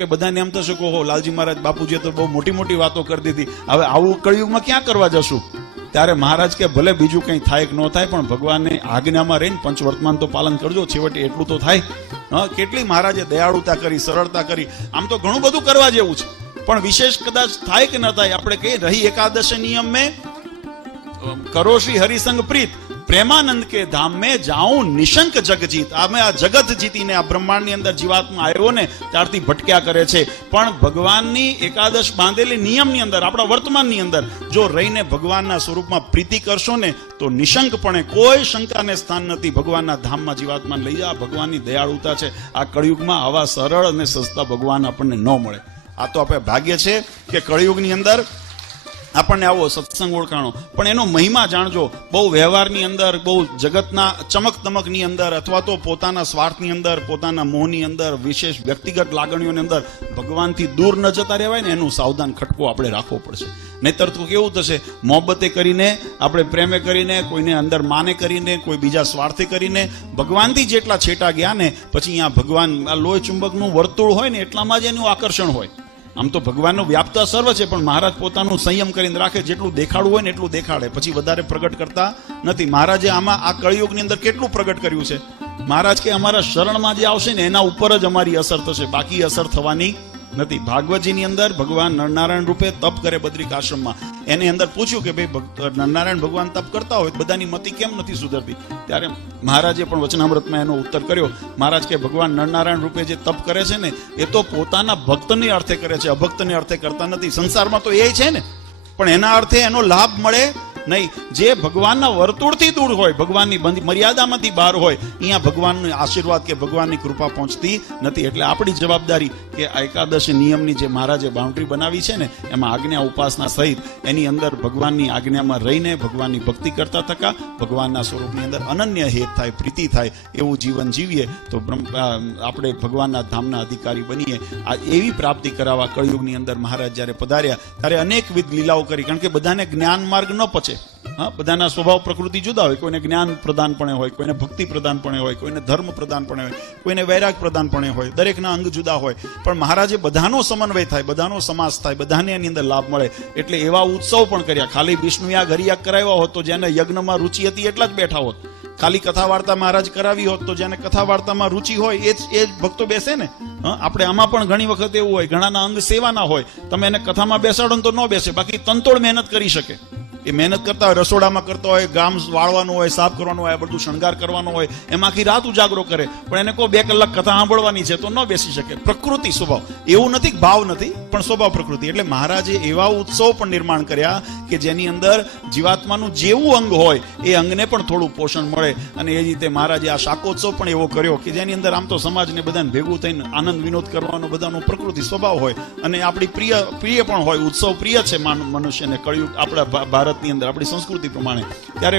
કે બધાને એમ થશે કે ઓહો લાલજી મહારાજ બાપુજીએ તો બહુ મોટી મોટી વાતો કરી દીધી, હવે આવું કળિયુગમાં ક્યાં કરવા જશું? ત્યારે મહારાજ કે ભલે બીજું કંઈ થાય કે ન થાય, પણ ભગવાનની આજ્ઞામાં રહીને પંચવર્તમાન તો પાલન કરજો, છેવટે એટલું તો થાય. કેટલી મહારાજે દયાળુતા કરી, સરળતા કરી, આમ તો ઘણું બધું કરવા જેવું છે, પણ વિશેષ કદાચ થાય કે ન થાય, આપણે કહીએ રહી એકાદશ નિયમ મેં કરો શ્રી હરિસંગ પ્રીત, પ્રેમાનંદ કે ધામ में जाऊं નિશંક જગજીત. અમે આ જગત જીતીને આ બ્રહ્માંડની અંદર જીવાત્મા આવ્યો ને ત્યારથી ભટક્યા કરે છે, પણ ભગવાનની એકાદશ બાંધેલી નિયમની અંદર, આપણા વર્તમાનની અંદર જો રહીને ભગવાનના સ્વરૂપમાં પ્રીતિ કરશો ને તો નિશંકપણે કોઈ શંકાને સ્થાન નથી, ભગવાનના ધામમાં જીવાત્માને લઈ જા. ભગવાનની દયાળુતા છે. આ કળિયુગમાં આવા સરળ અને સસ્તા ભગવાન આપણને ન મળે. આ તો આપણે ભાગ્ય છે કે કળિયુગની અંદર આપણને આવો સત્સંગ ઓળખાણો, પણ એનો મહિમા જાણજો. બહુ વ્યવહારની અંદર, બહુ જગતના ચમક દમકની અંદર, અથવા તો પોતાના સ્વાર્થની અંદર, પોતાના મોહની અંદર, વિશેષ વ્યક્તિગત લાગણીઓની અંદર ભગવાનથી દૂર ન જતા રહેવાય ને, એનું સાવધાન ખટકો આપણે રાખવો પડશે. નહીતર તો કેવું થશે, મોહબ્બતે કરીને, આપણે પ્રેમે કરીને, કોઈને અંદર માને કરીને, કોઈ બીજા સ્વાર્થે કરીને ભગવાનથી જેટલા છેટા ગયા ને, પછી અહીંયા ભગવાન આ લોહી ચુંબકનું વર્તુળ હોય ને એટલામાં જ એનું આકર્ષણ હોય. આમ તો ભગવાનનો વ્યાપ્ત સર્વ છે, પણ મહારાજ પોતાનું સંયમ કરીને રાખે, જેટલું દેખાડવું હોય ને એટલું દેખાડે, પછી વધારે પ્રગટ કરતા નથી. મહારાજે આમાં આ કળિયુગની અંદર કેટલું પ્રગટ કર્યું છે. મહારાજ કે અમારા શરણમાં જે આવશે ને એના ઉપર જ અમારી અસર થશે, બાકી અસર થવાની નથી. ભાગવતજીની અંદર ભગવાન નરનારાયણ રૂપે તપ કરે બદ્રિક આશ્રમમાં. એની અંદર પૂછ્યું કે ભાઈ નરનારાયણ ભગવાન તપ કરતા હોય, બધાની મતિ કેમ નથી સુધરતી? ત્યારે મહારાજે પણ વચનામૃતમાં એનો ઉત્તર કર્યો. મહારાજ કે ભગવાન નરનારાયણ રૂપે જે તપ કરે છે ને એ તો પોતાના ભક્તને અર્થે કરે છે, અભક્તને અર્થે કરતા નથી. સંસારમાં તો એ છે ને, પણ એના અર્થે એનો લાભ મળે નહીં. જે ભગવાનના વર્તુળથી દૂર હોય, ભગવાનની મર્યાદામાંથી બહાર હોય, અહીંયા ભગવાનનો આશીર્વાદ કે ભગવાનની કૃપા પહોંચતી નથી. એટલે આપણી જવાબદારી કે આ એકાદશી નિયમની જે મહારાજે બાઉન્ડ્રી બનાવી છે ને, એમાં આજ્ઞા ઉપાસના સહિત એની અંદર ભગવાનની આજ્ઞામાં રહીને ભગવાનની ભક્તિ કરતા થકા ભગવાનના સ્વરૂપની અંદર અનન્ય હેત થાય, પ્રીતિ થાય એવું જીવન જીવીએ તો આપણે ભગવાનના ધામના અધિકારી બનીએ. આ એવી પ્રાપ્તિ કરાવવા કળિયુગની અંદર મહારાજ જ્યારે પધાર્યા ત્યારે અનેકવિધ લીલાઓ કરી, કારણ કે બધાને જ્ઞાન માર્ગ ન પચે. હા, બધાના સ્વભાવ પ્રકૃતિ જુદા હોય. કોઈને જ્ઞાન પ્રદાનપણે હોય, કોઈને ભક્તિ પ્રદાનપણે હોય, કોઈને ધર્મ પ્રદાનપણે હોય, કોઈને વૈરાગ પ્રદાનપણે હોય, દરેકના અંગ જુદા હોય. પણ મહારાજે બધાનો સમન્વય થાય, બધાનો સમાસ થાય, બધાને એની અંદર લાભ મળે, એટલે એવા ઉત્સવ પણ કર્યા. ખાલી વિષ્ણુયાગ હરિયાગ કરાવ્યા હોત તો જેને યજ્ઞમાં રુચિ હતી એટલા જ બેઠા હોત. ખાલી કથા વાર્તા મહારાજ કરાવી હોત તો જેને કથા વાર્તામાં રુચિ હોય એ જ ભક્તો બેસે ને. આપણે આમાં પણ ઘણી વખત એવું હોય, ઘણાના અંગ સેવાના હોય, તમે એને કથામાં બેસાડો તો ન બેસે, બાકી તનતોડ મહેનત કરી શકે. એ મહેનત કરતા હોય, રસોડામાં કરતા હોય, ગામ વાળવાનું હોય, સાફ કરવાનું હોય, બધું શણગાર કરવાનો હોય, એમાં આખી રાત ઉજાગરો કરે, પણ એને કહો 2 કલાક કથા સાંભળવાની છે તો ન બેસી શકે. પ્રકૃતિ સ્વભાવ એવું નથી, ભાવ નથી, પણ સ્વભાવ પ્રકૃતિ. એટલે મહારાજે એવા ઉત્સવ પણ નિર્માણ કર્યા કે જેની અંદર જીવાત્માનું જેવું અંગ હોય એ અંગને પણ થોડું પોષણ મળે. અને એ રીતે મહારાજે આ શાકોત્સવ પણ એવો કર્યો કે જેની અંદર આમ તો સમાજને બધાને ભેગું થઈને આનંદ વિનોદ કરવાનો બધાનો પ્રકૃતિ સ્વભાવ હોય, અને આપણી પ્રિય પણ હોય. ઉત્સવ પ્રિય છે મનુષ્યને, કળિયુગ આપણા ભારતની અંદર આપણી સંસ્કૃતિ પ્રમાણે. ત્યારે